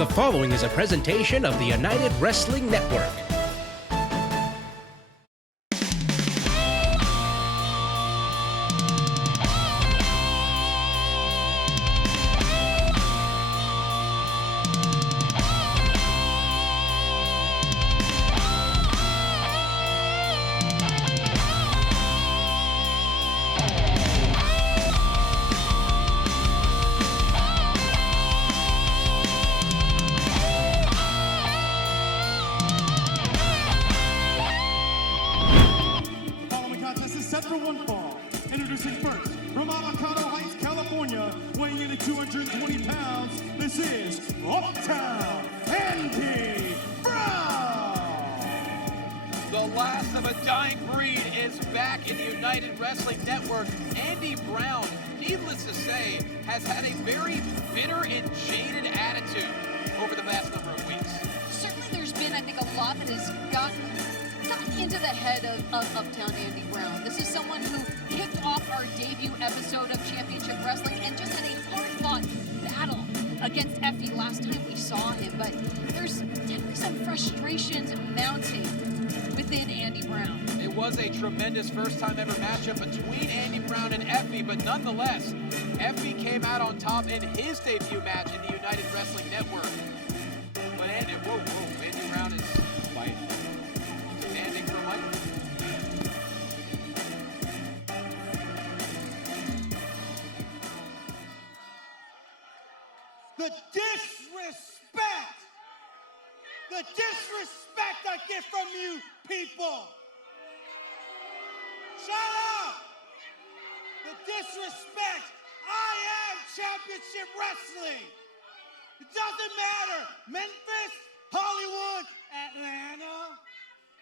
The following is a presentation of the United Wrestling Network. For one fall. Introducing first, from Avocado Heights, California, weighing in at 220 pounds, this is Uptown Andy Brown! The last of a dying breed is back in the United Wrestling Network. Andy Brown, needless to say, has had a very bitter and jaded attitude over the past number of weeks. Certainly there's been, I think, a lot that has gotten into the head of Uptown Andy Brown. This is someone who kicked off our debut episode of Championship Wrestling and just had a hard-fought battle against EFFY last time we saw him. But there's definitely some frustrations mounting within Andy Brown. It was a tremendous first-time ever matchup between Andy Brown and EFFY, but nonetheless, EFFY came out on top in his debut match in the United Wrestling Network. But Andy, Andy Brown is fighting. The disrespect I get from you people. Shut up. The disrespect. I am Championship Wrestling. It doesn't matter. Memphis, Hollywood, Atlanta.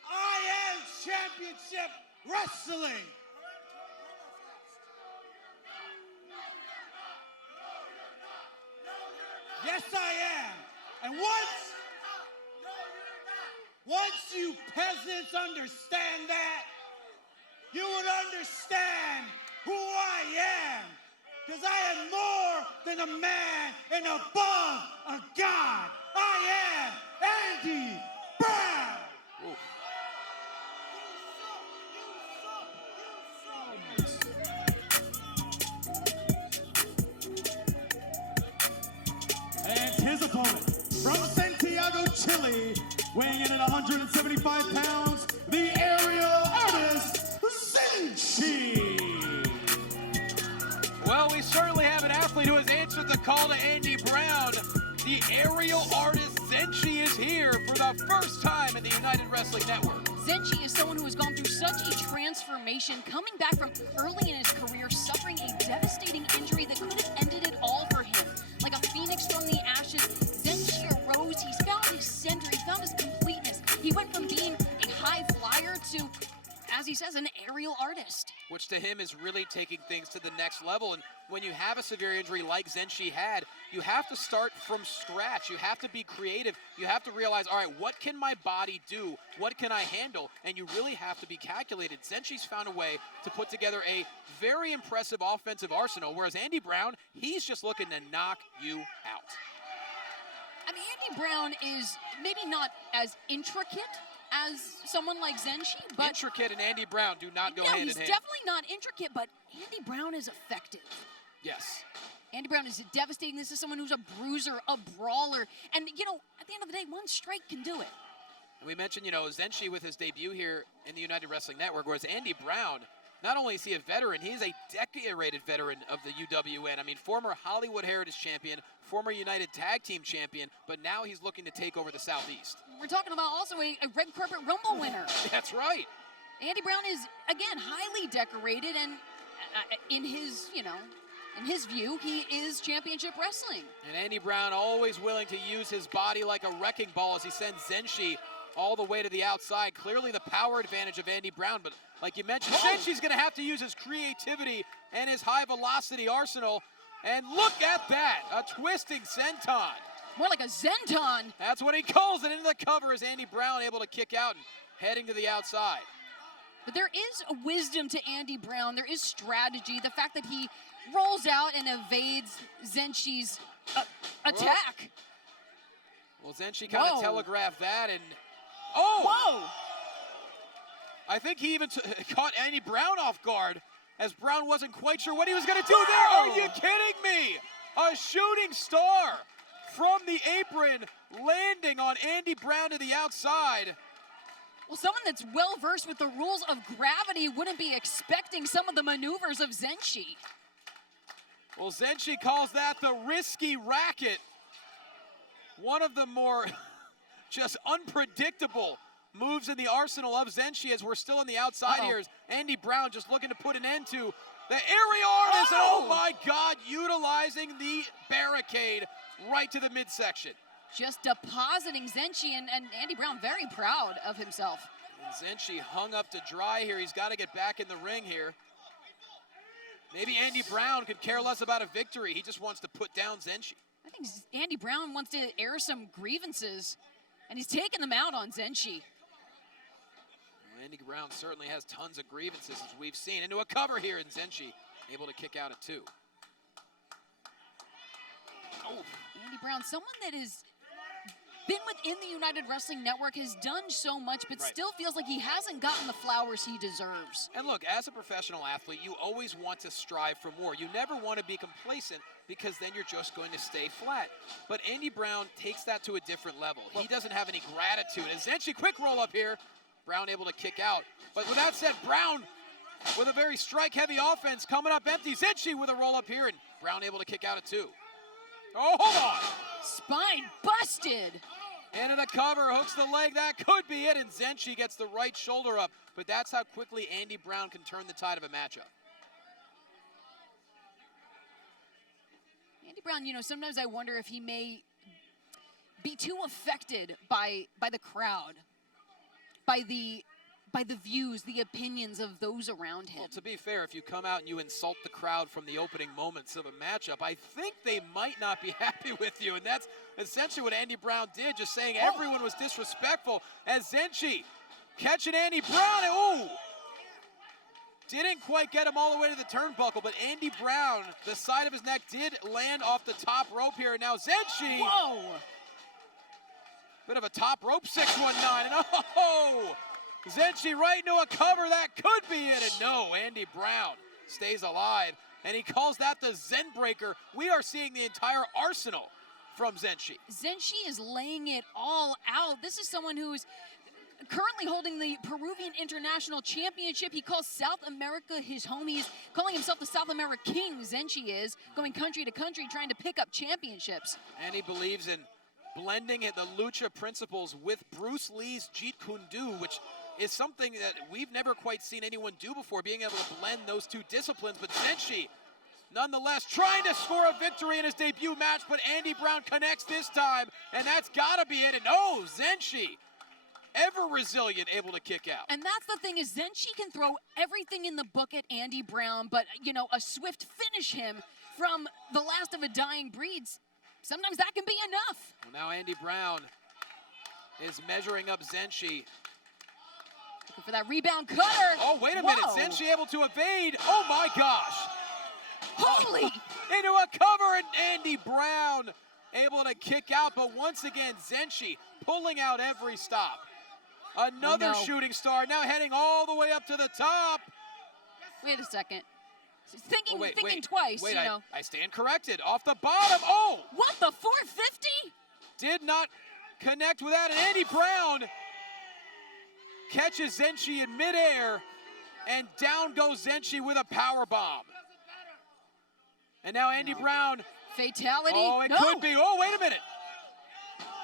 I am Championship Wrestling. Yes, I am. And once you peasants understand that, you would understand who I am. Because I am more than a man and above a god. I am Andy Brown. And his opponent, from Santiago, Chile, weighing in at 175 pounds, the aerial artist, ZENSHI. Well, we certainly have an athlete who has answered the call to Andy Brown. The aerial artist ZENSHI is here for the first time in the United Wrestling Network. ZENSHI is someone who has gone through such a transformation, coming back from early in his career, suffering a devastating injury that could have ended it all for him. Like a phoenix from the ashes, ZENSHI arose, he's found his center, he found his completeness. He went from being a high flyer to, as he says, an aerial artist. Which to him is really taking things to the next level. And when you have a severe injury like ZENSHI had, you have to start from scratch. You have to be creative. You have to realize, all right, what can my body do? What can I handle? And you really have to be calculated. ZENSHI's found a way to put together a very impressive offensive arsenal, whereas Andy Brown, he's just looking to knock you out. I mean, Andy Brown is maybe not as intricate as someone like ZENSHI, but intricate and Andy Brown do not go hand in hand. He's definitely not intricate, but Andy Brown is effective. Yes. Andy Brown is devastating. This is someone who's a bruiser, a brawler, and you know, at the end of the day, one strike can do it. We mentioned, you know, ZENSHI with his debut here in the United Wrestling Network, whereas Andy Brown, not only is he a veteran, he's a decorated veteran of the UWN. I mean, former Hollywood Heritage Champion, former United Tag Team Champion, but now he's looking to take over the Southeast. We're talking about also a Red Carpet Rumble winner. That's right. Andy Brown is, again, highly decorated, and in his, you know, in his view, he is Championship Wrestling. And Andy Brown always willing to use his body like a wrecking ball as he sends ZENSHI all the way to the outside. Clearly the power advantage of Andy Brown, but like you mentioned, ZENSHI's going to have to use his creativity and his high-velocity arsenal. And look at that, a twisting senton. More like a zenton. That's what he calls it, into the cover as Andy Brown able to kick out and heading to the outside. But there is a wisdom to Andy Brown. There is strategy. The fact that he rolls out and evades ZENSHI's attack. Well, Zenshi kind of Whoa. telegraphed that, and Whoa! I think he even caught Andy Brown off guard, as Brown wasn't quite sure what he was going to do there. Are you kidding me? A shooting star from the apron, landing on Andy Brown to the outside. Well, someone that's well-versed with the rules of gravity wouldn't be expecting some of the maneuvers of Zenshi. Well, Zenshi calls that the risky racket. One of the more just unpredictable moves in the arsenal of Zenshi, as we're still on the outside here. Andy Brown just looking to put an end to the aerial artist. And oh my God, utilizing the barricade right to the midsection. Just depositing Zenshi, and Andy Brown very proud of himself. And Zenshi hung up to dry here. He's got to get back in the ring here. Maybe Andy Brown could care less about a victory. He just wants to put down Zenshi. I think Andy Brown wants to air some grievances, and he's taking them out on Zenshi. Well, Andy Brown certainly has tons of grievances, as we've seen. Into a cover here, and Zenshi able to kick out at 2. Oh. Andy Brown, someone that has been within the United Wrestling Network, has done so much, but still feels like he hasn't gotten the flowers he deserves. And look, as a professional athlete, you always want to strive for more. You never want to be complacent, because then you're just going to stay flat. But Andy Brown takes that to a different level. He doesn't have any gratitude. And Zenshi, quick roll up here. Brown able to kick out. But with that said, Brown with a very strike-heavy offense coming up empty. Zenshi with a roll up here, and Brown able to kick out at 2. Oh, hold on. Spine busted. Into the cover, hooks the leg. That could be it, and Zenshi gets the right shoulder up. But that's how quickly Andy Brown can turn the tide of a matchup. Andy Brown, you know, sometimes I wonder if he may be too affected by the crowd, by the views, the opinions of those around him. Well, to be fair, if you come out and you insult the crowd from the opening moments of a matchup, I think they might not be happy with you. And that's essentially what Andy Brown did, just saying everyone was disrespectful, as Zenshi catching Andy Brown. And, didn't quite get him all the way to the turnbuckle, but Andy Brown, the side of his neck did land off the top rope here. And now Zenshi. Whoa! Bit of a top rope 619, and Zenshi right into a cover. That could be it, and no, Andy Brown stays alive, and he calls that the Zen Breaker. We are seeing the entire arsenal from Zenshi. Zenshi is laying it all out. This is someone who's currently holding the Peruvian International Championship. He calls South America his home. He's calling himself the South America King, Zenshi is, going country to country trying to pick up championships. And he believes in blending the lucha principles with Bruce Lee's Jeet Kune Do, which is something that we've never quite seen anyone do before, being able to blend those two disciplines. But Zenshi, nonetheless, trying to score a victory in his debut match, but Andy Brown connects this time, and that's gotta be it. And Zenshi, ever resilient, able to kick out. And that's the thing, is Zenshi can throw everything in the book at Andy Brown, but, you know, a swift finish him from the last of a dying breeds, sometimes that can be enough. Well, now Andy Brown is measuring up Zenshi. Looking for that rebound cutter. Oh, wait a minute. Zenshi able to evade. Oh, my gosh. Holy. Into a cover, and Andy Brown able to kick out. But once again, Zenshi pulling out every stop. Another shooting star now heading all the way up to the top. Wait a second. Thinking twice, wait, you know. I stand corrected. Off the bottom. Oh! What, the 450? Did not connect with that. And Andy Brown catches Zenshi in midair, and down goes Zenshi with a power bomb. And now Andy Brown. Fatality. Oh, it could be. Oh, wait a minute.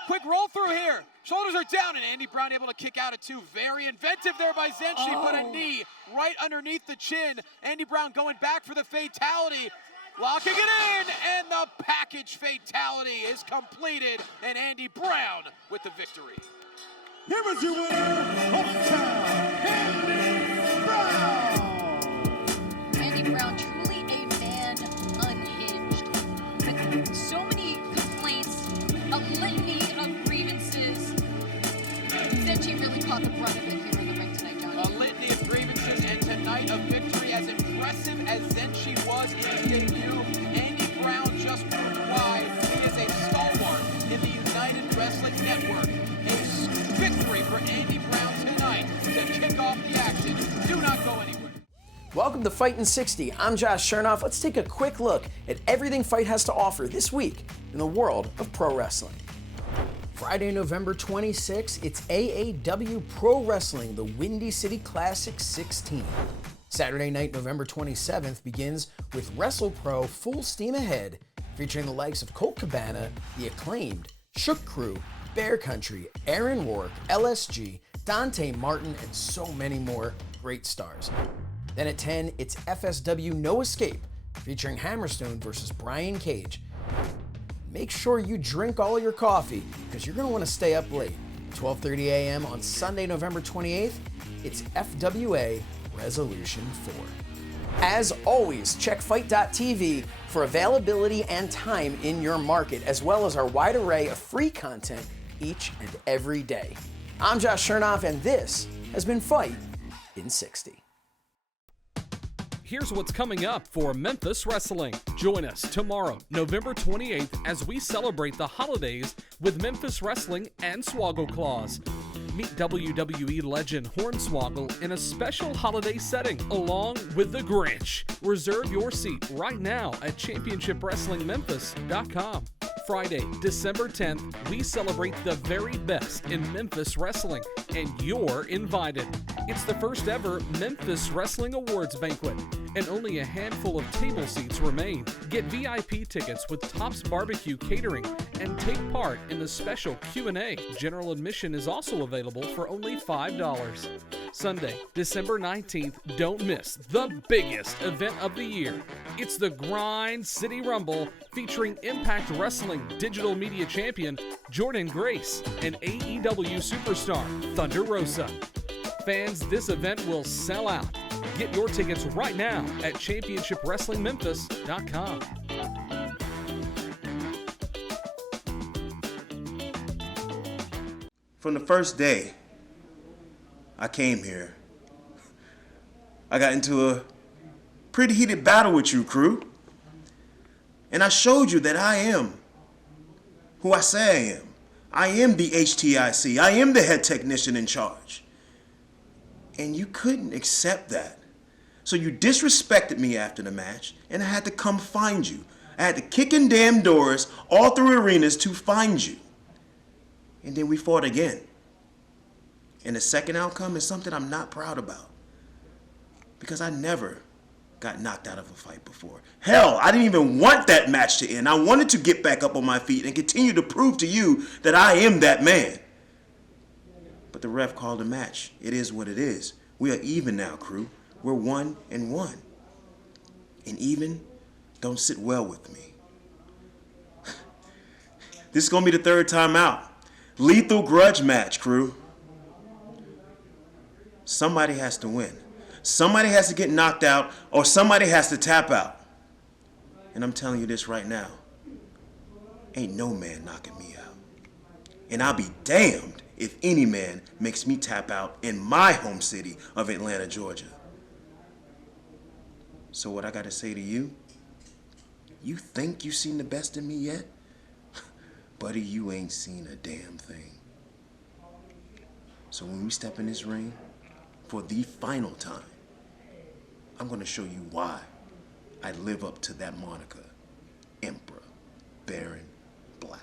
Quick roll through here. Shoulders are down, and Andy Brown able to kick out at 2. Very inventive there by Zenshi, but a knee right underneath the chin. Andy Brown going back for the fatality. Locking it in, and the package fatality is completed, and Andy Brown with the victory. Here is your winner, Andy Brown. Andy Brown, truly a man unhinged. With so many complaints, a litany of grievances. Zenshi really caught the brunt of it here in the ring tonight, John. A litany of grievances, and tonight a victory. As impressive as Zenshi was in his debut, Andy Brown just proved why he is a stalwart in the United Wrestling Welcome to Fight in 60. I'm Josh Chernoff. Let's take a quick look at everything Fight has to offer this week in the world of pro wrestling. Friday, November 26th, it's AAW Pro Wrestling, the Windy City Classic 16. Saturday night, November 27th, begins with WrestlePro Full Steam Ahead, featuring the likes of Colt Cabana, The Acclaimed, Shook Crew, Bear Country, Aaron Rourke, LSG, Dante Martin, and so many more great stars. Then at 10, it's FSW No Escape, featuring Hammerstone versus Brian Cage. Make sure you drink all your coffee, because you're going to want to stay up late. 12:30 a.m. on Sunday, November 28th, it's FWA Resolution 4. As always, check Fight.tv for availability and time in your market, as well as our wide array of free content each and every day. I'm Josh Chernoff, and this has been Fight in 60. Here's what's coming up for Memphis Wrestling. Join us tomorrow, November 28th, as we celebrate the holidays with Memphis Wrestling and SWOGGLE CLAUS. Meet WWE legend Hornswoggle in a special holiday setting, along with the Grinch. Reserve your seat right now at ChampionshipWrestlingMemphis.com. Friday, December 10th, we celebrate the very best in Memphis Wrestling, and you're invited. It's the first ever Memphis Wrestling Awards Banquet, and only a handful of table seats remain. Get VIP tickets with Tops Barbecue Catering and take part in the special Q&A. General admission is also available for only $5. Sunday, December 19th, don't miss the biggest event of the year. It's the Grind City Rumble, featuring Impact Wrestling Digital Media Champion Jordynne Grace and AEW superstar Thunder Rosa. Fans, this event will sell out. Get your tickets right now at ChampionshipWrestlingMemphis.com. From the first day I came here, I got into a pretty heated battle with you, crew. And I showed you that I am who I say I am. I am the HTIC. I am the head technician in charge. And you couldn't accept that. So you disrespected me after the match, and I had to come find you. I had to kick in damn doors all through arenas to find you. And then we fought again. And the second outcome is something I'm not proud about, because I never got knocked out of a fight before. Hell, I didn't even want that match to end. I wanted to get back up on my feet and continue to prove to you that I am that man. But the ref called a match. It is what it is. We are even now, crew. We're 1-1. And even don't sit well with me. This is going to be the third time out. Lethal grudge match, crew. Somebody has to win. Somebody has to get knocked out, or somebody has to tap out. And I'm telling you this right now. Ain't no man knocking me out. And I'll be damned if any man makes me tap out in my home city of Atlanta, Georgia. So what I gotta say to you, you think you seen the best in me yet? Buddy, you ain't seen a damn thing. So when we step in this ring for the final time, I'm gonna show you why I live up to that moniker, Emperor Baron Black.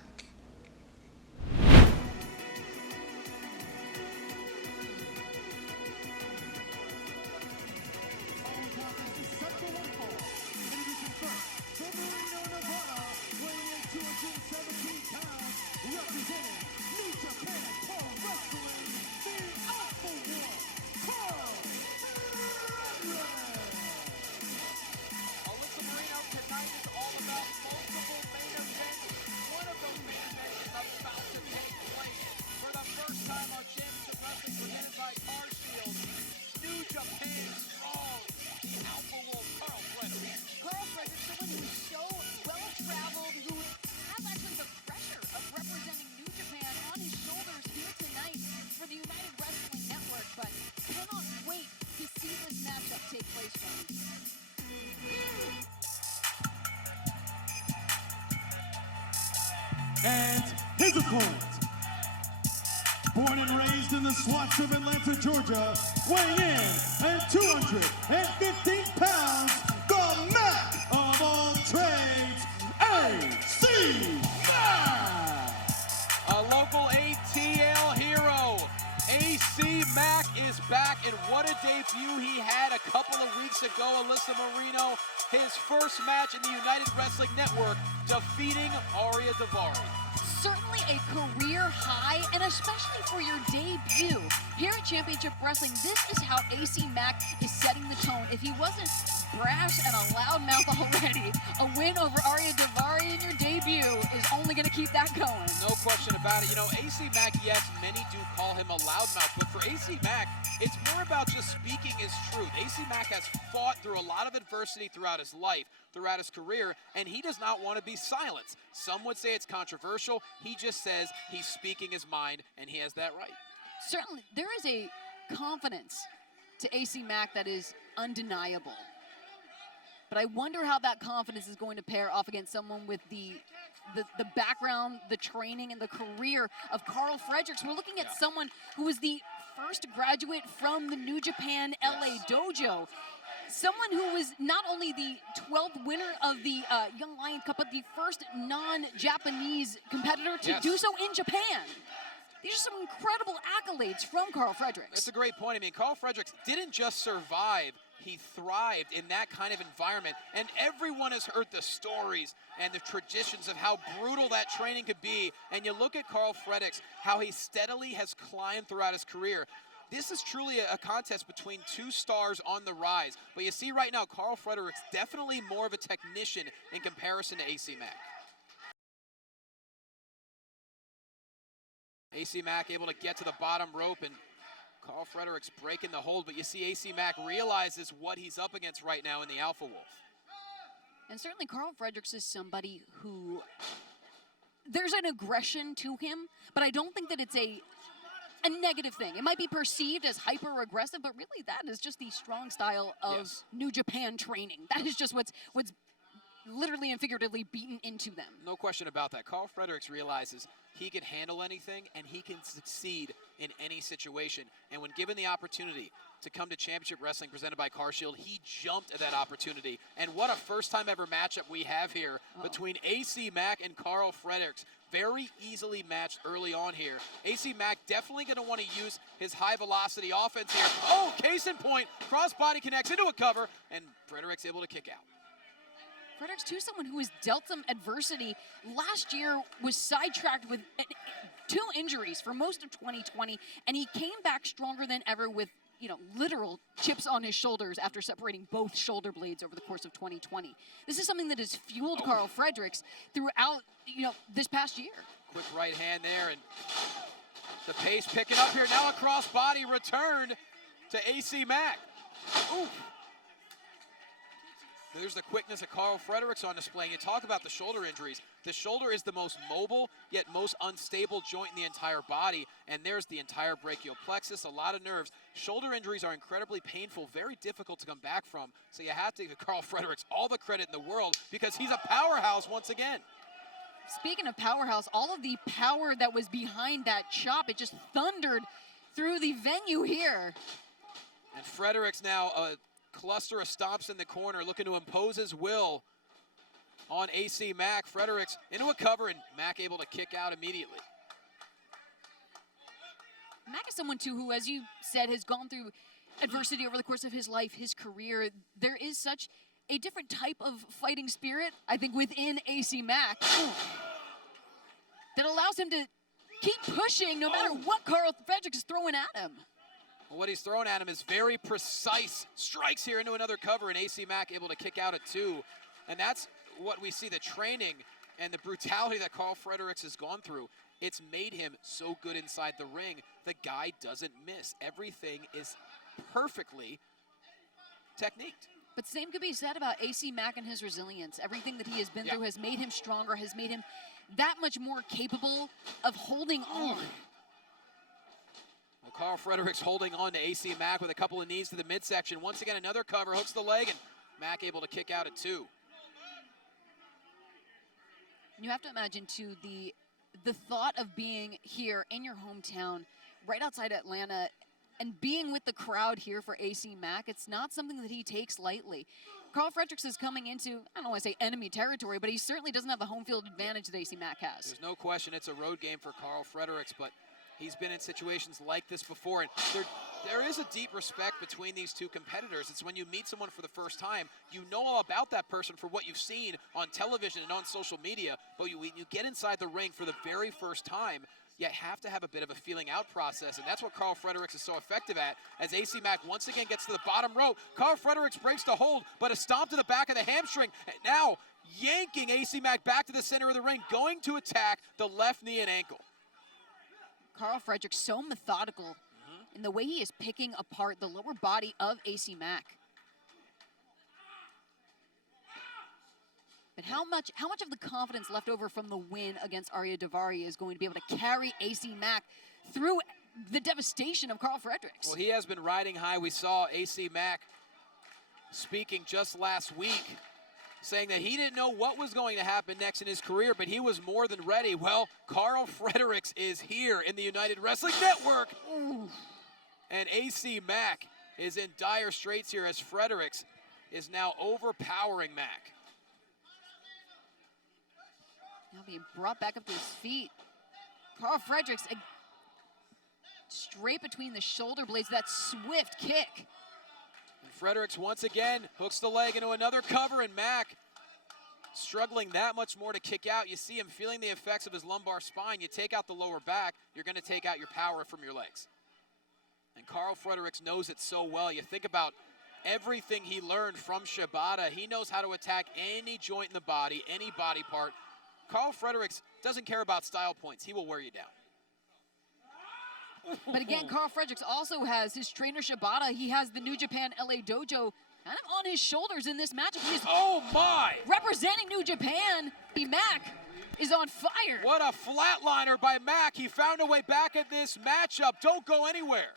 And his opponent, Born and raised in the swamps of Atlanta, Georgia, weighing in at 215 pounds, the MACK of all trades, AC MACK! A local ATL hero, AC MACK is back, and what a debut he had a couple of weeks ago. Alyssa Marino, his first match in the United Wrestling Network, defeating Ariya Daivari. Certainly a career high, and especially for your debut here at Championship Wrestling, this is how AC MACK is setting the tone. If he wasn't brash and a loudmouth already, a win over Ariya Daivari in your debut is only going to keep that going. No question about it. You know, AC MACK, yes, many do call him a loudmouth, but for AC MACK, it's more about just speaking his truth. AC MACK has fought through a lot of adversity throughout his life, throughout his career, and he does not want to be silenced. Some would say it's controversial. He just says he's speaking his mind, and he has that right. Certainly, there is a confidence to AC MACK that is undeniable. But I wonder how that confidence is going to pair off against someone with the background, the training, and the career of KARL Fredericks. We're looking at someone who was the first graduate from the New Japan LA dojo. Someone who was not only the 12th winner of the Young Lion Cup, but the first non-Japanese competitor to do so in Japan. These are some incredible accolades from KARL Fredericks. That's a great point. I mean, KARL Fredericks didn't just survive, he thrived in that kind of environment. And everyone has heard the stories and the traditions of how brutal that training could be. And you look at KARL Fredericks, how he steadily has climbed throughout his career. This is truly a contest between two stars on the rise. But you see right now, KARL Fredericks definitely more of a technician in comparison to AC MACK. AC MACK able to get to the bottom rope, and KARL Fredericks breaking the hold, but you see AC MACK realizes what he's up against right now in the Alpha Wolf. And certainly KARL Fredericks is somebody who, there's an aggression to him, but I don't think that it's a negative thing. It might be perceived as hyper-aggressive, but really that is just the strong style of New Japan training. That is just what's literally and figuratively beaten into them. No question about that. KARL Fredericks realizes he can handle anything and he can succeed in any situation. And when given the opportunity to come to Championship Wrestling presented by CarShield, he jumped at that opportunity. And what a first-time ever matchup we have here between AC MACK and KARL Fredericks. Very easily matched early on here. AC MACK definitely going to want to use his high-velocity offense here. Oh, case in point, crossbody connects into a cover, and Fredericks able to kick out. Fredericks, too, someone who has dealt some adversity. Last year was sidetracked with 2 injuries for most of 2020, and he came back stronger than ever with, you know, literal chips on his shoulders after separating both shoulder blades over the course of 2020. This is something that has fueled KARL Fredericks throughout, you know, this past year. Quick right hand there, and the pace picking up here. Now a crossbody return to AC MACK. Ooh. There's the quickness of KARL Fredericks on display. And you talk about the shoulder injuries. The shoulder is the most mobile, yet most unstable joint in the entire body. And there's the entire brachial plexus, a lot of nerves. Shoulder injuries are incredibly painful, very difficult to come back from. So you have to give KARL Fredericks all the credit in the world because he's a powerhouse once again. Speaking of powerhouse, all of the power that was behind that chop, it just thundered through the venue here. And Fredericks now a cluster of stomps in the corner, looking to impose his will on AC MACK. Fredericks into a cover, and MACK able to kick out immediately. MACK is someone, too, who, as you said, has gone through adversity over the course of his life, his career. There is such a different type of fighting spirit, I think, within AC MACK that allows him to keep pushing no matter what KARL Fredericks is throwing at him. Well, what he's throwing at him is very precise strikes here into another cover, and AC MACK able to kick out at 2. And that's what we see, the training and the brutality that KARL Fredericks has gone through. It's made him so good inside the ring. The guy doesn't miss. Everything is perfectly techniqued. But same could be said about AC MACK and his resilience. Everything that he has been through has made him stronger, has made him that much more capable of holding on. Well, KARL Fredericks holding on to AC MACK with a couple of knees to the midsection. Once again, another cover, hooks the leg, and MACK able to kick out at 2. You have to imagine, too, the thought of being here in your hometown, right outside Atlanta, and being with the crowd here for AC Mack, it's not something that he takes lightly. Karl Fredericks is coming into, I don't want to say enemy territory, but he certainly doesn't have the home field advantage that AC Mack has. There's no question it's a road game for Karl Fredericks, but he's been in situations like this before, and there is a deep respect between these two competitors. It's when you meet someone for the first time, you know all about that person for what you've seen on television and on social media, but when you get inside the ring for the very first time, you have to have a bit of a feeling out process, and that's what Karl Fredericks is so effective at, as AC Mack once again gets to the bottom rope. Karl Fredericks breaks the hold, but a stomp to the back of the hamstring, and now yanking AC Mack back to the center of the ring, going to attack the left knee and ankle. Karl Fredericks so methodical in the way he is picking apart the lower body of AC Mack. But how much of the confidence left over from the win against Arya Daivari is going to be able to carry AC Mack through the devastation of Karl Fredericks? Well, he has been riding high. We saw AC Mack speaking just last week, saying that he didn't know what was going to happen next in his career, but he was more than ready. Well, Karl Fredericks is here in the United Wrestling Network. Ooh. And AC Mack is in dire straits here, as Fredericks is now overpowering Mack. Now being brought back up to his feet. Karl Fredericks straight between the shoulder blades, that swift kick. And Fredericks once again hooks the leg into another cover, and Mack struggling that much more to kick out. You see him feeling the effects of his lumbar spine. You take out the lower back, you're going to take out your power from your legs. And Karl Fredericks knows it so well. You think about everything he learned from Shibata. He knows how to attack any joint in the body, any body part. Karl Fredericks doesn't care about style points. He will wear you down. But again, Karl Fredericks also has his trainer Shibata. He has the New Japan LA Dojo kind of on his shoulders in this matchup. He's representing New Japan. Mack is on fire. What a flatliner by Mack. He found a way back at this matchup. Don't go anywhere.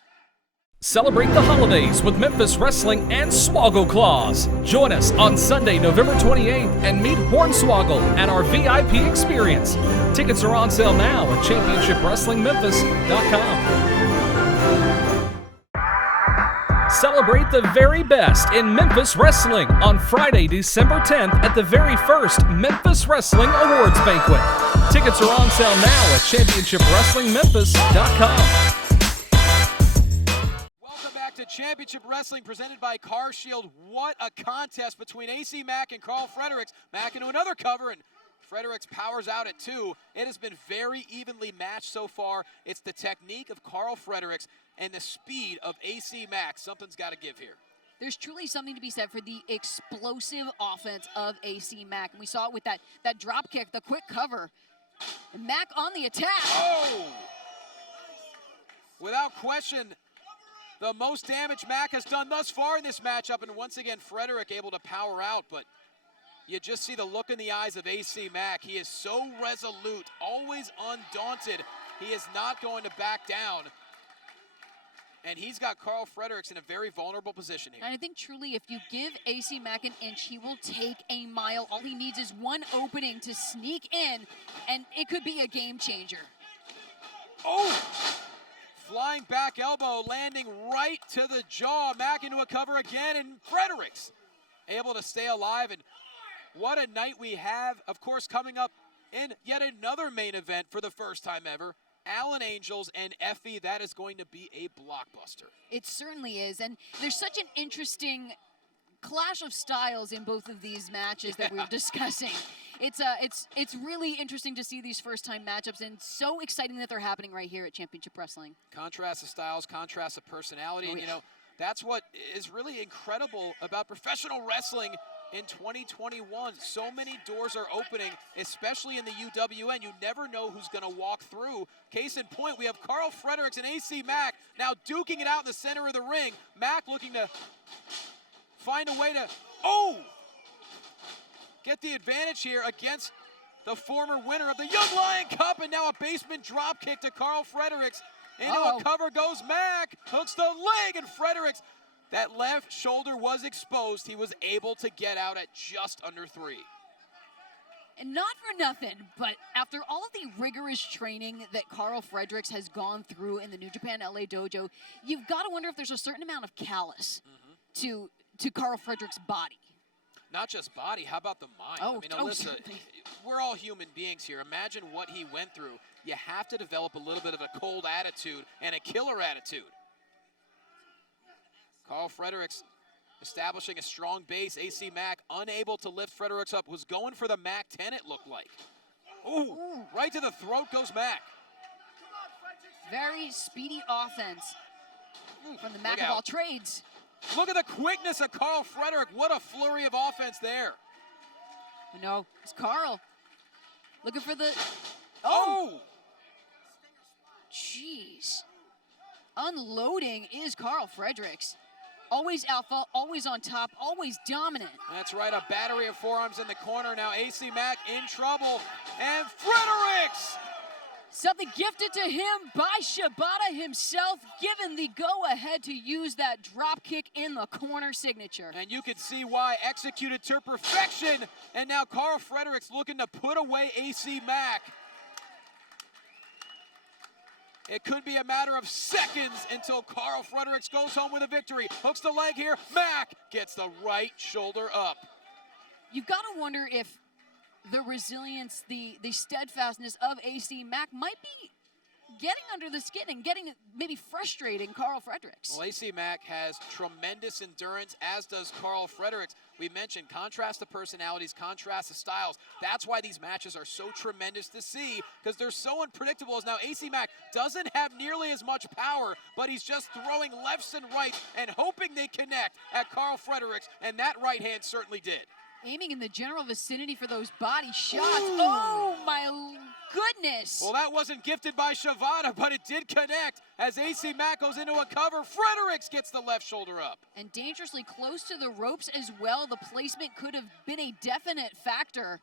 Celebrate the holidays with Memphis Wrestling and SWOGGLE CLAUS. Join us on Sunday, November 28th and meet Hornswoggle at our VIP experience. Tickets are on sale now at ChampionshipWrestlingMemphis.com. Celebrate the very best in Memphis Wrestling on Friday, December 10th at the very first Memphis Wrestling Awards Banquet. Tickets are on sale now at ChampionshipWrestlingMemphis.com. To Championship Wrestling presented by Car Shield. What a contest between AC Mack and Karl Fredericks. Mack into another cover, and Fredericks powers out at two. It has been very evenly matched so far. It's the technique of Karl Fredericks and the speed of AC Mack. Something's got to give here. There's truly something to be said for the explosive offense of AC Mack. And we saw it with that drop kick, the quick cover. And Mack on the attack. Oh! Without question, the most damage Mack has done thus far in this matchup, and once again, Frederick able to power out, but you just see the look in the eyes of AC Mack. He is so resolute, always undaunted. He is not going to back down, and he's got Karl Fredericks in a very vulnerable position here. And I think truly if you give AC Mack an inch, he will take a mile. All he needs is one opening to sneak in, and it could be a game changer. Oh! Flying back elbow, landing right to the jaw. Mack into a cover again, and Fredericks able to stay alive. And what a night we have, of course, coming up in yet another main event for the first time ever. Alan Angels and EFFY, that is going to be a blockbuster. It certainly is, and there's such an interesting clash of styles in both of these matches that we're discussing. It's really interesting to see these first-time matchups, and so exciting that they're happening right here at Championship Wrestling. Contrast of styles, contrast of personality, and you know, that's what is really incredible about professional wrestling in 2021. So many doors are opening, especially in the UWN. You never know who's going to walk through. Case in point, we have Karl Fredericks and AC Mack now duking it out in the center of the ring. Mack looking to find a way to, get the advantage here against the former winner of the Young Lion Cup, and now a basement drop kick to Karl Fredericks. Into a cover goes Mack, hooks the leg, and Fredericks, that left shoulder was exposed. He was able to get out at just under 3. And not for nothing, but after all of the rigorous training that KARL Fredericks has gone through in the New Japan LA dojo, you've got to wonder if there's a certain amount of callous to KARL Fredericks' body. Not just body, how about the mind? Oh, I mean, Alyssa, certainly. we're all human beings here. Imagine what he went through. You have to develop a little bit of a cold attitude and a killer attitude. KARL Fredericks establishing a strong base. AC Mack unable to lift Fredericks up. Was going for the Mack 10, it looked like. Ooh, right to the throat goes Mack. Very speedy offense from the Mack of all trades. Look at the quickness of KARL Frederick. What a flurry of offense there. No, it's KARL. Looking for the... Oh! Jeez. Unloading is KARL Fredericks. Always alpha, always on top, always dominant. That's right, a battery of forearms in the corner. Now AC Mack in trouble. And Fredericks! Something gifted to him by Shibata himself, given the go-ahead to use that drop kick in the corner signature. And you can see why, executed to perfection. And now KARL Fredericks looking to put away AC Mack. It could be a matter of seconds until KARL Fredericks goes home with a victory. Hooks the leg here. Mack gets the right shoulder up. You've got to wonder if the resilience, the steadfastness of AC Mack might be getting under the skin and getting maybe frustrating KARL Fredericks. Well, AC Mack has tremendous endurance, as does KARL Fredericks. We mentioned contrast to personalities, contrast to styles. That's why these matches are so tremendous to see, because they're so unpredictable. As now AC Mack doesn't have nearly as much power, but he's just throwing lefts and rights and hoping they connect at KARL Fredericks, and that right hand certainly did. Aiming in the general vicinity for those body shots. Oh, my goodness. Well, that wasn't gifted by Shibata, but it did connect as AC Mack goes into a cover. Fredericks gets the left shoulder up. And dangerously close to the ropes as well. The placement could have been a definite factor.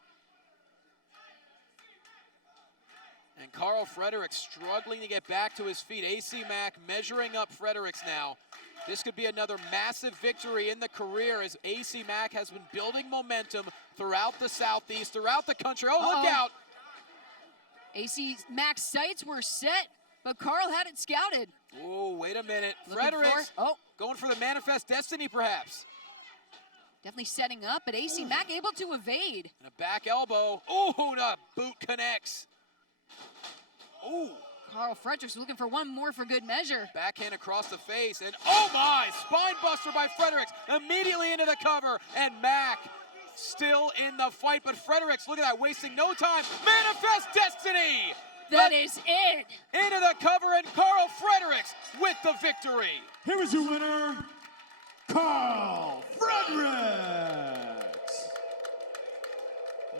And KARL Fredericks struggling to get back to his feet. AC Mack measuring up Fredericks now. This could be another massive victory in the career, as AC Mack has been building momentum throughout the Southeast, throughout the country. Oh, look out! AC Mack's sights were set, but KARL had it scouted. Oh, wait a minute. Fredericks going for the Manifest Destiny, perhaps. Definitely setting up, but AC Mack able to evade. And a back elbow. Oh, the boot connects. Oh. KARL Fredericks looking for one more for good measure. Backhand across the face, and oh my, spine buster by Fredericks, immediately into the cover, and Mack still in the fight, but Fredericks, look at that, wasting no time. Manifest Destiny! That is it! Into the cover, and KARL Fredericks with the victory. Here is your winner, KARL Fredericks.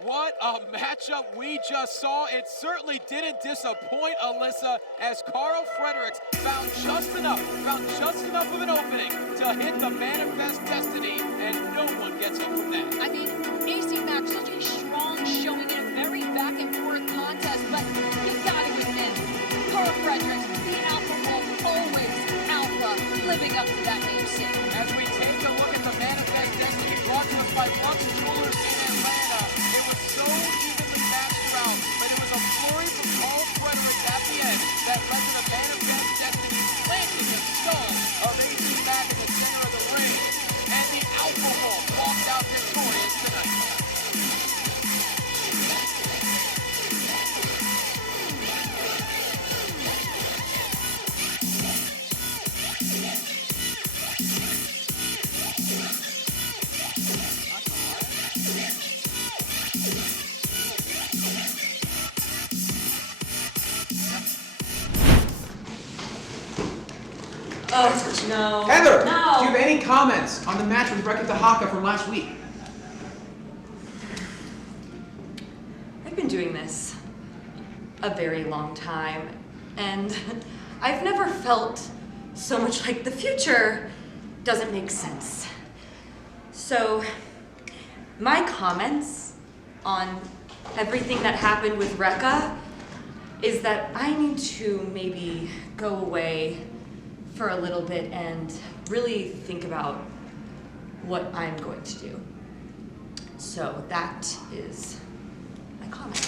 What a matchup we just saw. It certainly didn't disappoint, Alyssa, as KARL Fredericks found just enough of an opening to hit the Manifest Destiny, and no one gets him from that. I mean, AC Mack, such a strong showing in a very back and forth contest, but you gotta admit, KARL Fredericks, the alpha wolf, always alpha, living up to that namesake. As we take a look at the Manifest Destiny brought to us by Lux Jewelers in Atlanta, it was so evenly matched out, but it was a flurry from KARL Fredericks at the end that led to the Manifest Destiny planting the skull of AC Mack in the center of the ring, and the Alpha Wolf walked out victorious tonight. Oh, no. Heather, no. do you have any comments on the match with Reka Tahaka from last week? I've been doing this a very long time, and I've never felt so much like the future doesn't make sense. So, my comments on everything that happened with Reka is that I need to maybe go away for a little bit and really think about what I'm going to do. So that is comment.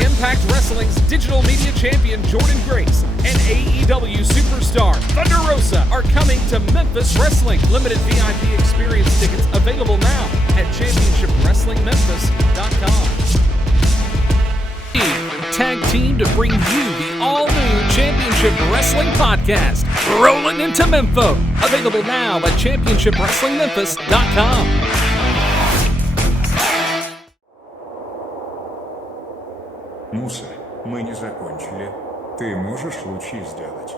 Impact Wrestling's digital media champion Jordynne Grace and AEW superstar Thunder Rosa are coming to Memphis Wrestling. Limited VIP experience tickets available now at championshipwrestlingmemphis.com. Tag team to bring you the all-new Championship Wrestling podcast, Rolling into Mempho. Available now at championshipwrestlingmemphis.com. Муса, мы не закончили. Ты можешь лучи сделать?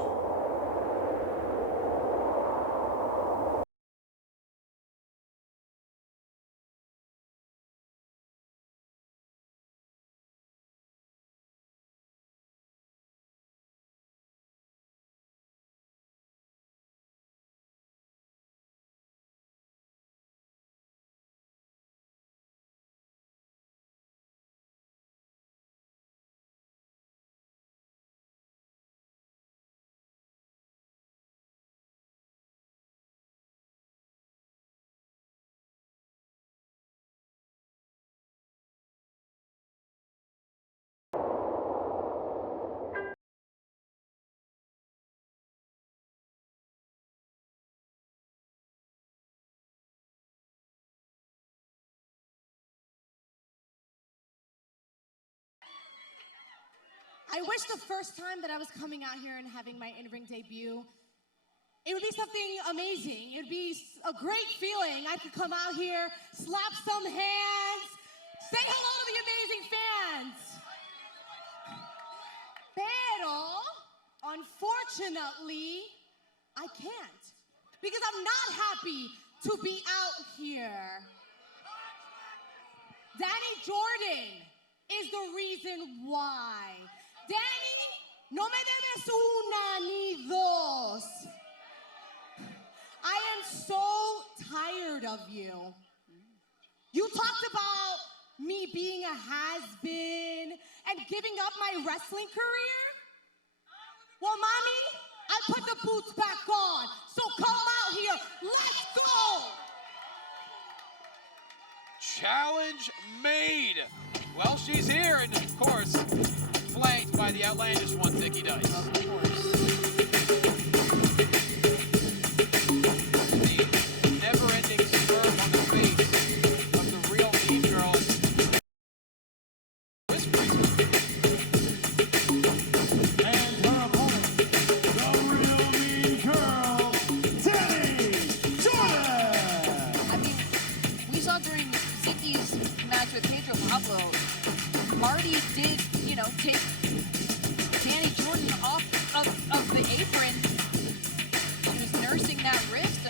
I wish the first time that I was coming out here and having my in-ring debut, it would be something amazing. It would be a great feeling. I could come out here, slap some hands, say hello to the amazing fans. Pero, unfortunately, I can't. Because I'm not happy to be out here. Danny Jordynne is the reason why. Danny, no me debes una ni dos. I am so tired of you. You talked about me being a has-been and giving up my wrestling career? Well, mommy, I put the boots back on. So come out here. Let's go. Challenge made. Well, she's here, and of course, flanked by the outlandish one, Zicky Dice. Of course. The never-ending smirk on the face of the real mean girl. This And her opponent, the real mean girl, Danny Jordynne. I mean, we saw during Zicky's match with Pedro Pablo, Marty did, you know, take Danny Jordynne off of the apron. She was nursing that wrist.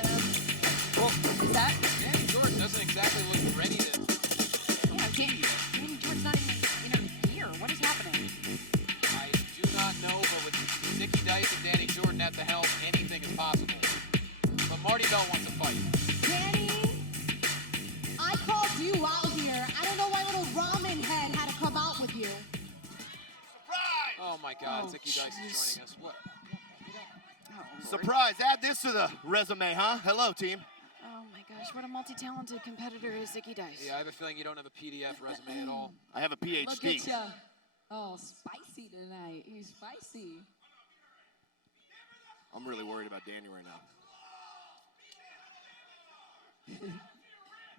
Well, Is that? Danny Jordynne doesn't exactly look ready to. Yeah, Danny Jordynne's not even in her gear. What is happening? I do not know, but with Zicky Dice and Danny Jordynne at the helm, anything is possible. But Marty Bell wants to fight. Danny, I called you out here. I don't know why little ramen head had to come out with you. Oh my God, Oh, Zicky Dice is jeez. joining us. What? Surprise, add this to the resume, huh? Hello, team. Oh my gosh, what a multi-talented competitor is Zicky Dice. Yeah, I have a feeling you don't have a PDF resume at all. I have a PhD. Look at ya. Oh, spicy tonight. He's spicy. I'm really worried about Danny right now.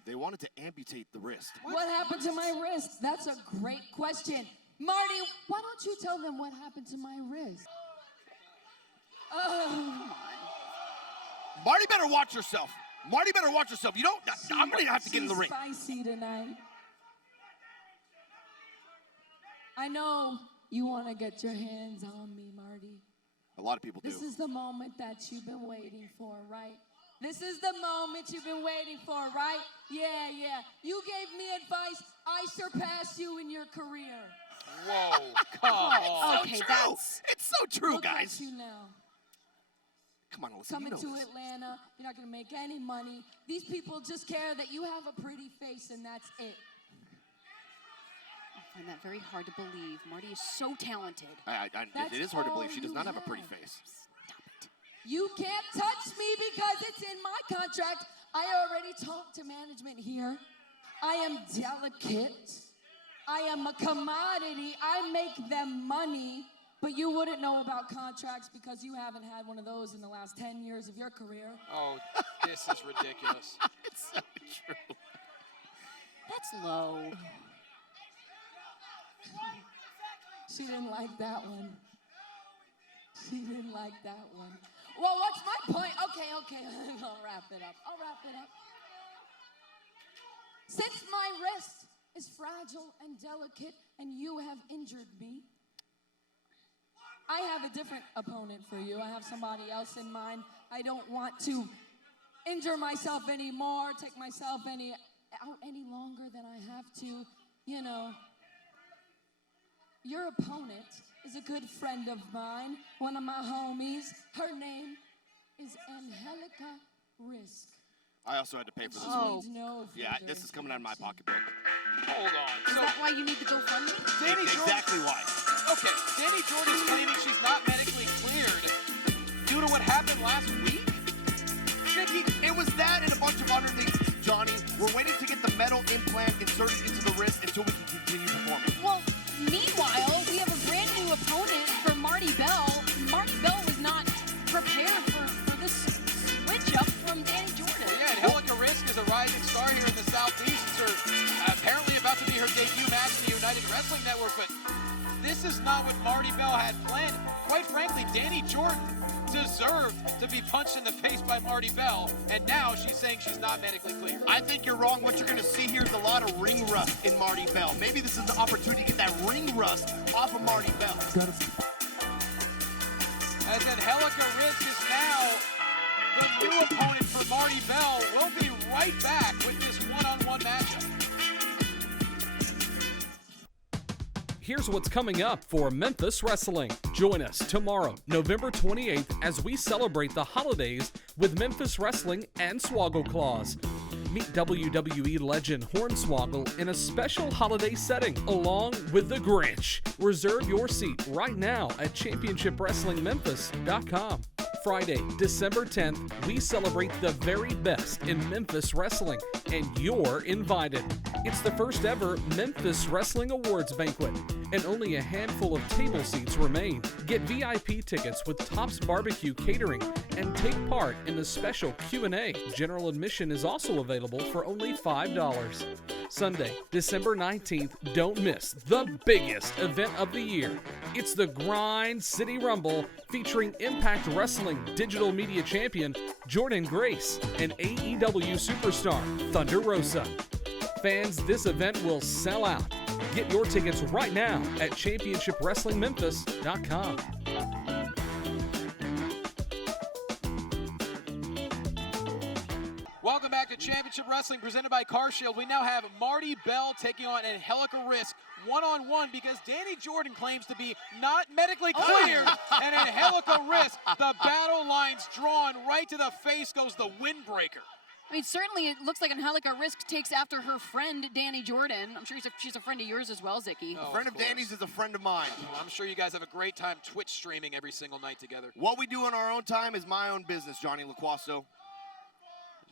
They wanted to amputate the wrist. What happened to my wrist? That's a great question. Marty, why don't you tell them what happened to my wrist? Oh. Marty better watch yourself. Marty better watch yourself. You don't, I'm gonna have to get in the ring. Spicy tonight. I know you want to get your hands on me, Marty. A lot of people do. This is the moment that you've been waiting for, right? This is the moment you've been waiting for, right? Yeah, yeah. You gave me advice. I surpassed you in your career. Whoa, come on. Okay, True. that's... It's so true, Look guys. at you now. Come on, Alyssa, Coming you know to this. Atlanta, you're not gonna make any money. These people just care that you have a pretty face and that's it. I find that very hard to believe. Marty is so talented. That's It is hard to believe. all She does you not have a pretty have. face. Stop it. You can't touch me because it's in my contract. I already talked to management here. I am delicate. I am a commodity. I make them money. But you wouldn't know about contracts because you haven't had one of those in the last 10 years of your career. Oh, this is ridiculous. It's so true. That's low. She didn't like that one. She didn't like that one. Well, what's my point? Okay. I'll wrap it up. Since my wrist is fragile and delicate and you have injured me, I have a different opponent for you. I have somebody else in mind. I don't want to injure myself anymore, take myself out any longer than I have to. You know, your opponent is a good friend of mine, one of my homies. Her name is Angelica Risk. I also had to pay for this Oh. one. Yeah, this is coming out of my pocketbook. Hold on. Is that why you need the GoFundMe? Exactly why. Okay, Danny Jordynne's claiming she's not medically cleared due to what happened last week? Nikki, it was that and a bunch of other things, Johnny. We're waiting to get the metal implant inserted into the wrist until we can continue performing. Well, meanwhile, we have a brand new opponent for Marty Belle. Marty Belle was not prepared for this switch up from Danny Jordynne. Yeah, and Angelica Risk is a rising star here in the Southeast. It's her, apparently about to be her debut match in the United Wrestling Network, but this is not what Marty Belle had planned. Quite frankly, Danny Jordynne deserved to be punched in the face by Marty Belle, and now she's saying she's not medically clear. I think you're wrong. What you're going to see here is a lot of ring rust in Marty Belle. Maybe this is the opportunity to get that ring rust off of Marty Belle. As Angelica Risk is now the new opponent for Marty Belle. We'll be right back with this one-on-one matchup. Here's what's coming up for Memphis Wrestling. Join us tomorrow, November 28th, as we celebrate the holidays with Memphis Wrestling and SWOGGLE CLAUS. Meet WWE legend Hornswoggle in a special holiday setting, along with the Grinch. Reserve your seat right now at ChampionshipWrestlingMemphis.com. Friday, December 10th, we celebrate the very best in Memphis Wrestling, and you're invited. It's the first ever Memphis Wrestling Awards Banquet, and only a handful of table seats remain. Get VIP tickets with Tops Barbecue Catering and take part in the special Q&A. General admission is also available for only $5. Sunday, December 19th, don't miss the biggest event of the year. It's the Grind City Rumble featuring Impact Wrestling Digital Media Champion Jordynne Grace and AEW Superstar Thunder Rosa. Fans, this event will sell out. Get your tickets right now at ChampionshipWrestlingMemphis.com. Welcome back to Championship Wrestling presented by CarShield. We now have Marty Belle taking on Angelica Risk one-on-one because Danny Jordynne claims to be not medically cleared, and Angelica Risk, the battle lines drawn right to the face goes the windbreaker. I mean, certainly it looks like Angelica Risk takes after her friend, Danny Jordynne. I'm sure she's a friend of yours as well, Zicky. A friend of Danny's is a friend of mine. Well, I'm sure you guys have a great time Twitch streaming every single night together. What we do on our own time is my own business, Johnny LaQuasto.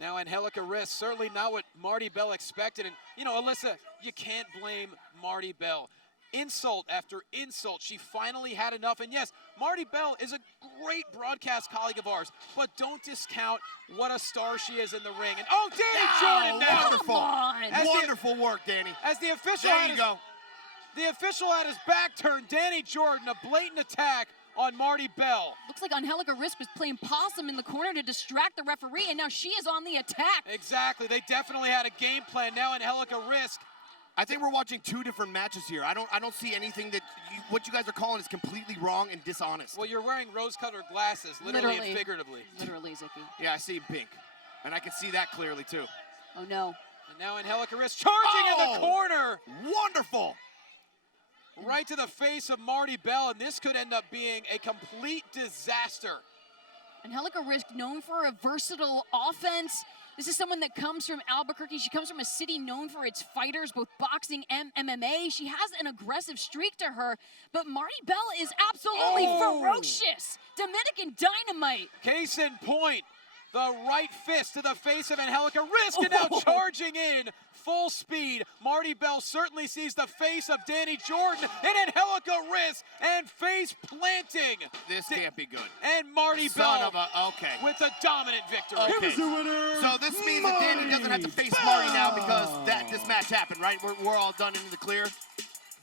Now Angelica Risk, certainly not what Marty Belle expected. And, you know, Alyssa, you can't blame Marty Belle. Insult after insult, she finally had enough. And yes, Marty Belle is a great broadcast colleague of ours, but don't discount what a star she is in the ring. And oh, Danny Jordynne now! Wonderful. Wonderful work, Danny. As the official there you go. The official had his back turned, Danny Jordynne, a blatant attack on Marty Belle. Looks like Angelica Risk was playing possum in the corner to distract the referee, and now she is on the attack. Exactly. They definitely had a game plan. Now Angelica Risk. I think we're watching two different matches here. I don't see anything that what you guys are calling is completely wrong and dishonest. Well, you're wearing rose-colored glasses, literally and figuratively. Literally, Zicky. Yeah, I see pink. And I can see that clearly, too. Oh, no. And now Angelica Risk charging in the corner. Wonderful. Right to the face of Marty Belle, and this could end up being a complete disaster. Angelica Risk, known for a versatile offense. This is someone that comes from Albuquerque. She comes from a city known for its fighters, both boxing and MMA. She has an aggressive streak to her, but Marty Belle is absolutely ferocious. Dominican Dynamite. Case in point, The right fist to the face of Angelica. Risk and now charging in full speed. Marti Belle certainly sees the face of Danny Jordynne, and Angelica wrist and face planting. This can't be good. And Marti Belle with a dominant victory. Okay. So this means that Danny doesn't have to face Marti now because this match happened, right? We're all done into the clear.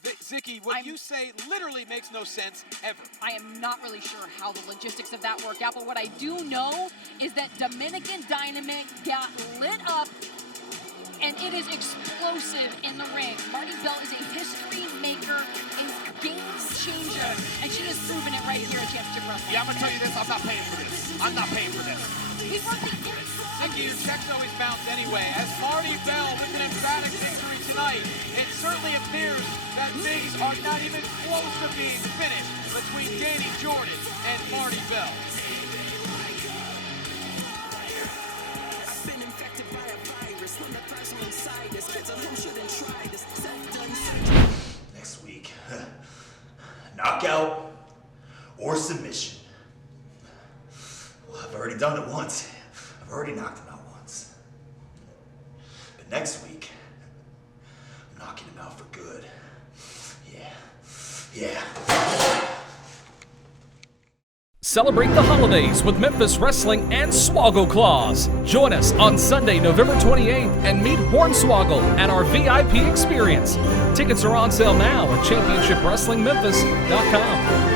Zicky, what you say literally makes no sense ever. I am not really sure how the logistics of that work out, but what I do know is that Dominican Dynamite got lit up, and it is explosive in the ring. Marti Belle is a history maker, a game changer, and she has proven it right here at Championship Wrestling. Yeah, I'm gonna tell you this, I'm not paying for this. I'm not paying for this. We worked the inside. Zicky, your checks always bounce anyway. As Marti Belle with an emphatic victory tonight, it certainly appears that things are not even close to being finished between Danny Jordynne and Marti Belle. I've been infected by a virus. When the person inside is better, who shouldn't try this? Self-done surgery. Next week, knockout or submission. Well, I've already done it once. I've already knocked him out once. But next week, I'm knocking him out for good. Yeah. Celebrate the holidays with Memphis Wrestling and SWOGGLE CLAUS. Join us on Sunday, November 28th and meet Hornswoggle at our VIP experience. Tickets are on sale now at ChampionshipWrestlingMemphis.com.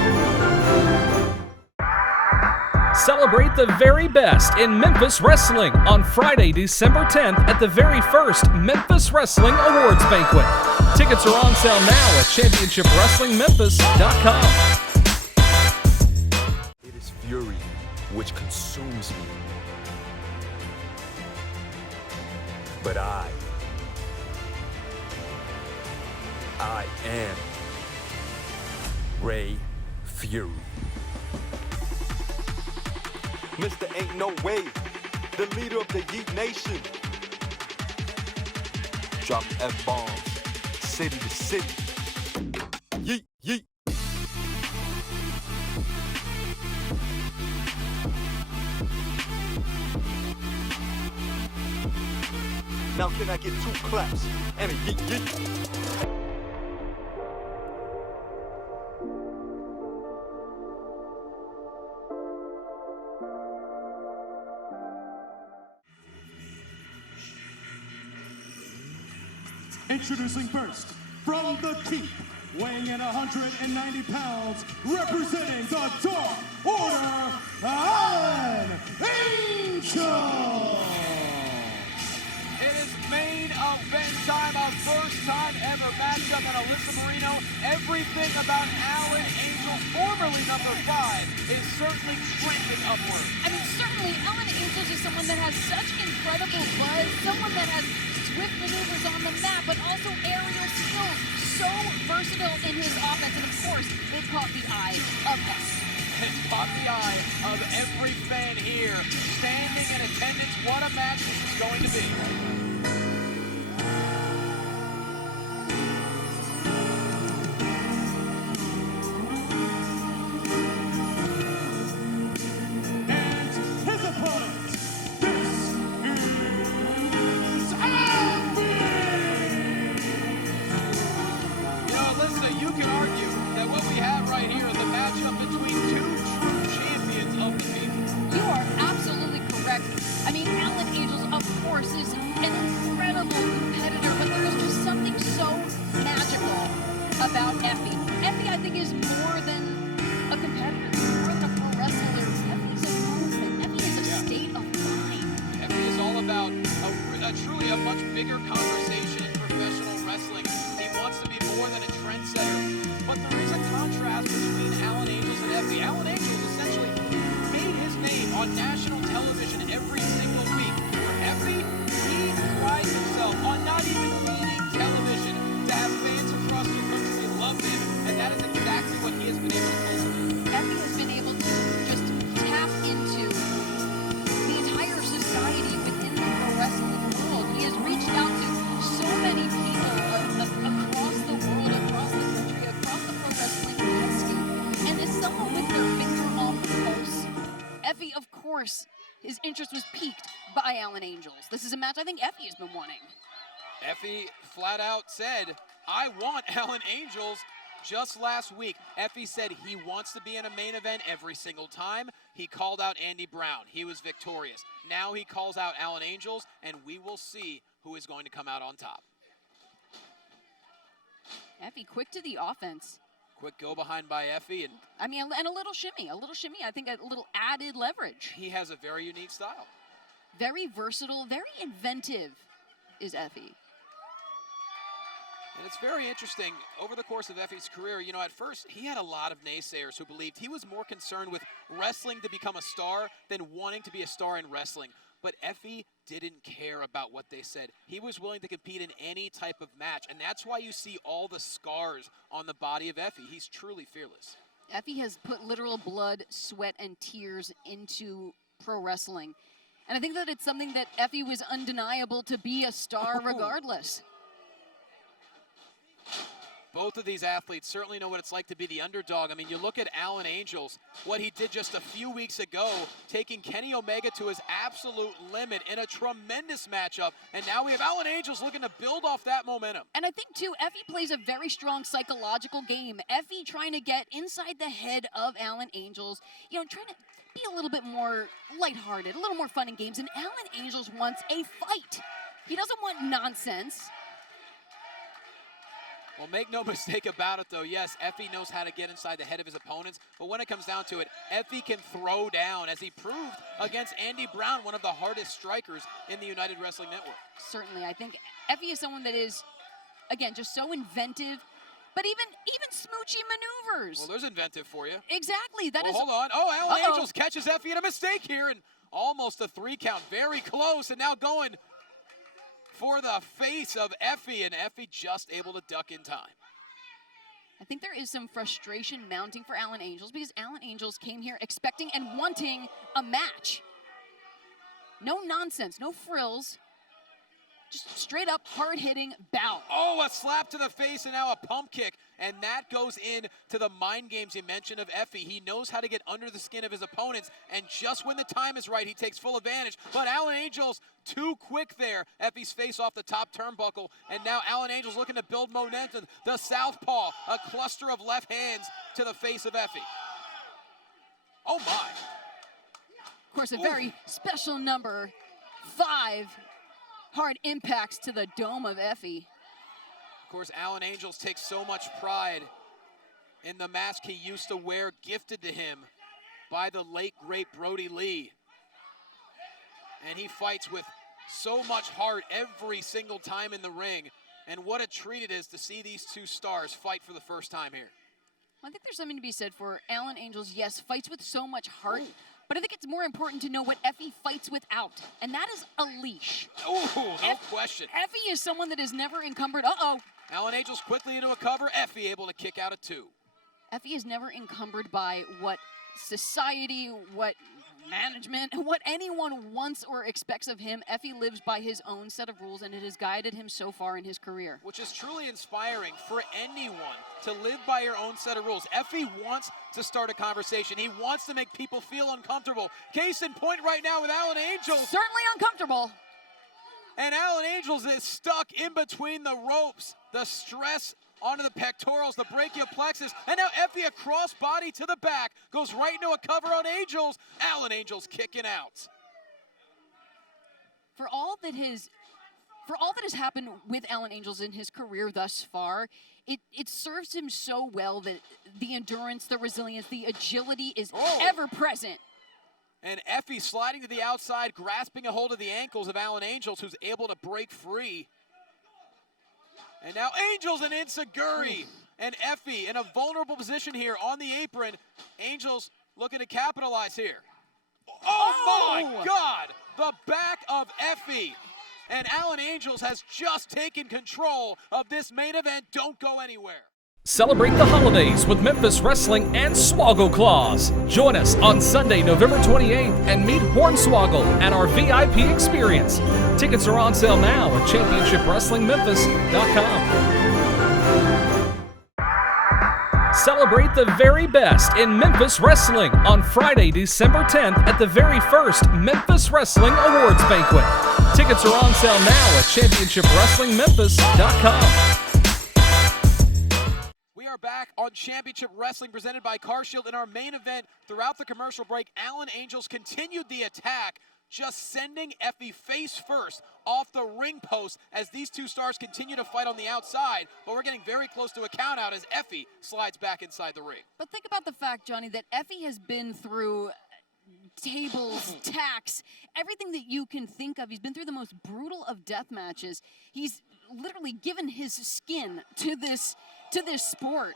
Celebrate the very best in Memphis Wrestling on Friday, December 10th at the very first Memphis Wrestling Awards Banquet. Tickets are on sale now at ChampionshipWrestlingMemphis.com. It is fury which consumes me. But I am Ray Fury. Mr. Ain't No Way, the leader of the Yeet Nation. Drop F-bombs, city to city. Yeet, yeet. Now can I get 2 claps and a yeet, yeet? Introducing first, from the Keep, weighing in 190 pounds, representing the Dark Order, Alan Angel! It is main event time, a first time ever matchup on Alyssa Marino. Everything about Alan Angel, formerly number 5, is certainly trending upward. I mean, certainly Alan Angels is someone that has such incredible buzz, someone that has swift maneuvers on the mat, but also aerial skills. So versatile in his offense, and of course, it caught the eye of us. It caught the eye of every fan here, standing in attendance. What a match this is going to be. About Effy. Effy, I think, is more than a competitor, more than a pro wrestler. Effy's a movement. Effy is a state of mind. Effy is all about truly a much bigger conversation in professional wrestling. He wants to be more than a trendsetter. But there is a contrast between Alan Angels and Effy. Alan Angels essentially made his name on national television every single week. For Effy, he prides himself on not even needing television to have fans across the country love him, and that is exactly what he has been able to cultivate. Effy has been able to just tap into the entire society within the pro wrestling world. He has reached out to so many people across the world, across the country, across the pro wrestling landscape. And as someone with their finger on the pulse, Effy, of course, his interest was piqued by Alan Angels. This is a match I think Effy has been wanting. Effy flat out said, I want Alan Angels. Just last week, Effy said he wants to be in a main event every single time. He called out Andy Brown. He was victorious. Now he calls out Alan Angels, and we will see who is going to come out on top. Effy quick to the offense. Quick go behind by Effy. And I mean, and a little shimmy. I think a little added leverage. He has a very unique style. Very versatile, very inventive is Effy. And it's very interesting, over the course of Effy's career, you know, at first he had a lot of naysayers who believed he was more concerned with wrestling to become a star than wanting to be a star in wrestling. But Effy didn't care about what they said. He was willing to compete in any type of match, and that's why you see all the scars on the body of Effy. He's truly fearless. Effy has put literal blood, sweat, and tears into pro wrestling. And I think that it's something that Effy was undeniable to be a star regardless. Both of these athletes certainly know what it's like to be the underdog. I mean, you look at Alan Angels, what he did just a few weeks ago, taking Kenny Omega to his absolute limit in a tremendous matchup. And now we have Alan Angels looking to build off that momentum. And I think, too, Effy plays a very strong psychological game. Effy trying to get inside the head of Alan Angels, you know, trying to be a little bit more lighthearted, a little more fun in games. And Alan Angels wants a fight. He doesn't want nonsense. Well, make no mistake about it, though. Yes, Effy knows how to get inside the head of his opponents, but when it comes down to it, Effy can throw down, as he proved against Andy Brown, one of the hardest strikers in the United Wrestling Network. Certainly, I think Effy is someone that is, again, just so inventive, but even smoochy maneuvers. Well, there's inventive for you. Exactly. That is. Hold on. Oh, Alan Angels catches Effy in a mistake here, and almost a 3 count. Very close, and now going for the face of Effy, and Effy just able to duck in time. I think there is some frustration mounting for Alan Angels because Alan Angels came here expecting and wanting a match. No nonsense, no frills, just straight up hard-hitting bout. Oh, a slap to the face and now a pump kick. And that goes in to the mind games you mentioned of Effy. He knows how to get under the skin of his opponents, and just when the time is right, he takes full advantage. But Alan Angels, too quick there. Effy's face off the top turnbuckle, and now Alan Angels looking to build momentum. The southpaw, a cluster of left hands to the face of Effy. Oh, my. Of course, a very special number 5 hard impacts to the dome of Effy. Of course, Alan Angels takes so much pride in the mask he used to wear, gifted to him by the late, great Brody Lee. And he fights with so much heart every single time in the ring. And what a treat it is to see these two stars fight for the first time here. I think there's something to be said for Alan Angels, yes, fights with so much heart. But I think it's more important to know what Effy fights without, and that is a leash. Oh, no question. Effy is someone that is never encumbered. Alan Angels quickly into a cover. Effy able to kick out at 2. Effy is never encumbered by what society, what management, what anyone wants or expects of him. Effy lives by his own set of rules, and it has guided him so far in his career. Which is truly inspiring for anyone to live by your own set of rules. Effy wants to start a conversation. He wants to make people feel uncomfortable. Case in point right now with Alan Angels. Certainly uncomfortable. And Alan Angels is stuck in between the ropes. The stress onto the pectorals, the brachial plexus, and now Effy a crossbody to the back, goes right into a cover on Angels. Alan Angels kicking out. For all that has happened with Alan Angels in his career thus far, it serves him so well that the endurance, the resilience, the agility is ever present. And Effy sliding to the outside, grasping a hold of the ankles of Alan Angels, who's able to break free. And now Angels and Insaguri. And Effy in a vulnerable position here on the apron. Angels looking to capitalize here. Oh my God! The back of Effy. And Alan Angels has just taken control of this main event. Don't go anywhere. Celebrate the holidays with Memphis Wrestling and SWOGGLE CLAUS. Join us on Sunday, November 28th and meet Hornswoggle at our VIP experience. Tickets are on sale now at ChampionshipWrestlingMemphis.com. Celebrate the very best in Memphis Wrestling on Friday, December 10th at the very first Memphis Wrestling Awards Banquet. Tickets are on sale now at ChampionshipWrestlingMemphis.com. We are back on Championship Wrestling presented by CarShield. In our main event, throughout the commercial break, Alan Angels continued the attack, just sending EFFY face first off the ring post as these two stars continue to fight on the outside, but we're getting very close to a count out as EFFY slides back inside the ring. But think about the fact, Johnny, that EFFY has been through tables, tacks, everything that you can think of. He's been through the most brutal of death matches. He's literally given his skin to this sport.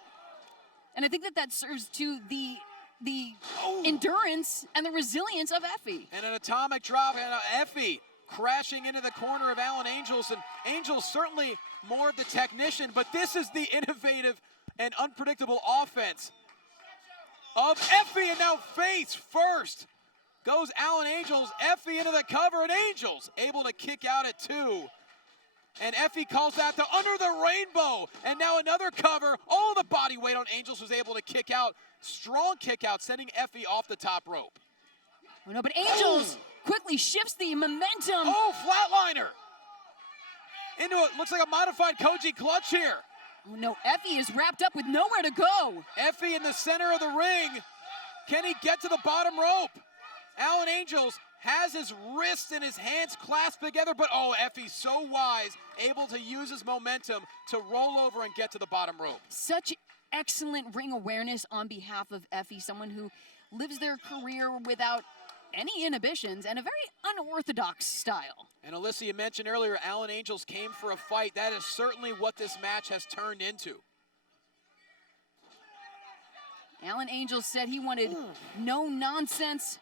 And I think that serves to the endurance and the resilience of EFFY. And an atomic drop, and EFFY crashing into the corner of Alan Angels. And Angels certainly more of the technician, but this is the innovative and unpredictable offense of EFFY. And now face first goes Alan Angels. EFFY into the cover, and Angels able to kick out at 2. And EFFY calls that the under the rainbow. And now another cover. All the body weight on Angels was able to kick out. Strong kick out, sending EFFY off the top rope. Oh no, but Angels quickly shifts the momentum. Oh, flatliner. Into it, looks like a modified Koji clutch here. Oh no, EFFY is wrapped up with nowhere to go. EFFY in the center of the ring. Can he get to the bottom rope? Alan Angels has his wrists and his hands clasped together, but oh, EFFY's so wise, able to use his momentum to roll over and get to the bottom rope. Such excellent ring awareness on behalf of EFFY, someone who lives their career without any inhibitions and a very unorthodox style. And Alyssa, you mentioned earlier, Alan Angels came for a fight. That is certainly what this match has turned into. Alan Angels said he wanted no nonsense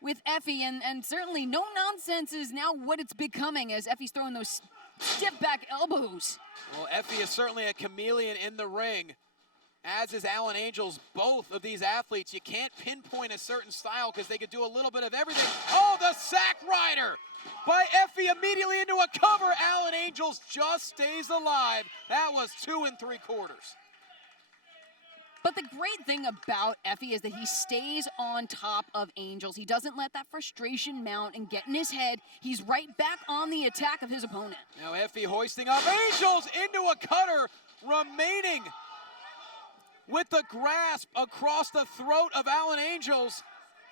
with EFFY, and certainly no nonsense is now what it's becoming as EFFY's throwing those stiff back elbows. Well, EFFY is certainly a chameleon in the ring, as is Alan Angels. Both of these athletes, you can't pinpoint a certain style because they could do a little bit of everything. Oh, the sack rider by EFFY immediately into a cover. Alan Angels just stays alive. That was 2 3/4. But the great thing about EFFY is that he stays on top of Angels. He doesn't let that frustration mount and get in his head. He's right back on the attack of his opponent. Now EFFY hoisting up Angels into a cutter, remaining with the grasp across the throat of Alan Angels.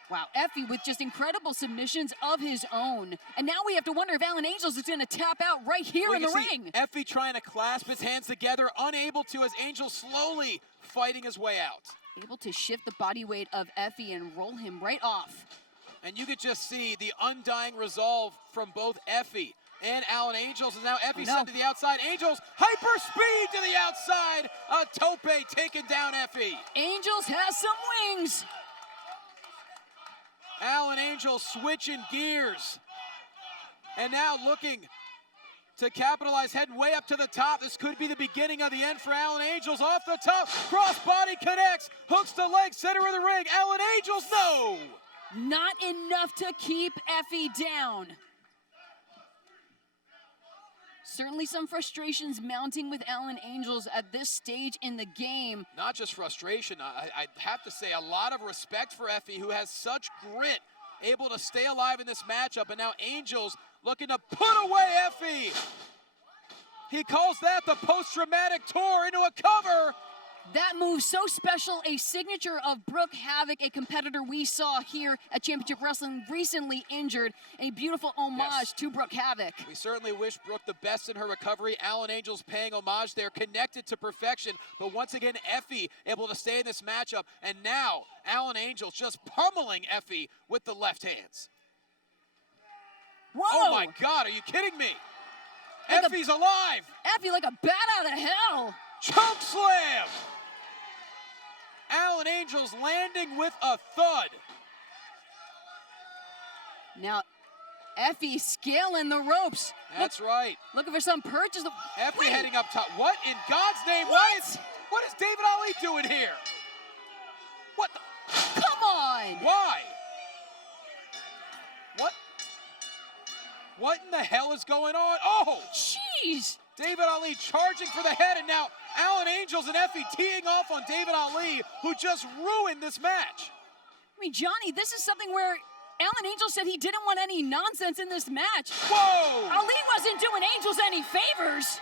Wow, EFFY with just incredible submissions of his own. And now we have to wonder if Alan Angels is going to tap out right here in the ring. EFFY trying to clasp his hands together, unable to, as Angels slowly fighting his way out. Able to shift the body weight of EFFY and roll him right off. And you could just see the undying resolve from both EFFY and Alan Angels. And now EFFY sent to the outside. Angels, hyper speed to the outside. A tope taking down EFFY. Angels has some wings. Alan Angels switching gears. And now looking to capitalize, heading way up to the top. This could be the beginning of the end for Alan Angels. Off the top, crossbody connects, hooks the leg, center of the ring. Alan Angels, no! Not enough to keep EFFY down. Certainly some frustrations mounting with Alan Angels at this stage in the game. Not just frustration, I have to say a lot of respect for EFFY, who has such grit, able to stay alive in this matchup. And now Angels looking to put away EFFY. He calls that the post-traumatic tour into a cover. That move so special, a signature of Brooke Havoc, a competitor we saw here at Championship Wrestling, recently injured. A beautiful homage to Brooke Havoc. We certainly wish Brooke the best in her recovery. Alan Angels paying homage there, connected to perfection. But once again, EFFY able to stay in this matchup. And now, Alan Angels just pummeling EFFY with the left hands. Whoa! Oh my God, are you kidding me? Like EFFY's alive! EFFY like a bat out of hell! Choke slam! Alan Angels landing with a thud. Now, EFFY scaling the ropes. That's right. Looking for some purchase. EFFY heading up top. What in God's name? What is David Ali doing here? What the? Come on! Why? What in the hell is going on? Oh! Jeez! David Ali charging for the head, and now Alan Angels and Effie teeing off on David Ali, who just ruined this match. I mean, Johnny, this is something where Alan Angels said he didn't want any nonsense in this match. Whoa! Ali wasn't doing Angels any favors.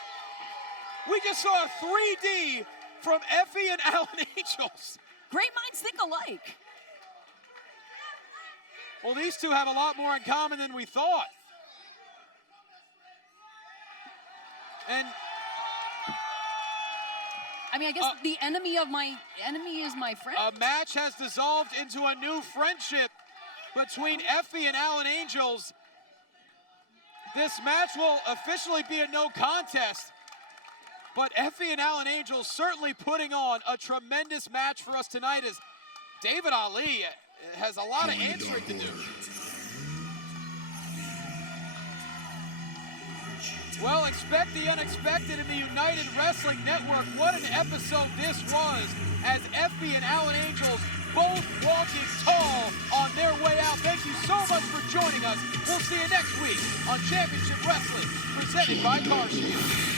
We just saw a 3D from Effie and Alan Angels. Great minds think alike. Well, these two have a lot more in common than we thought. And I mean, I guess the enemy of my enemy is my friend. A match has dissolved into a new friendship between Effie and Alan Angels. This match will officially be a no contest, but Effie and Alan Angels certainly putting on a tremendous match for us tonight as David Ali has a lot of answering to do. Well, expect the unexpected in the United Wrestling Network. What an episode this was, as Effie and Alan Angels both walking tall on their way out. Thank you so much for joining us. We'll see you next week on Championship Wrestling, presented by CARL.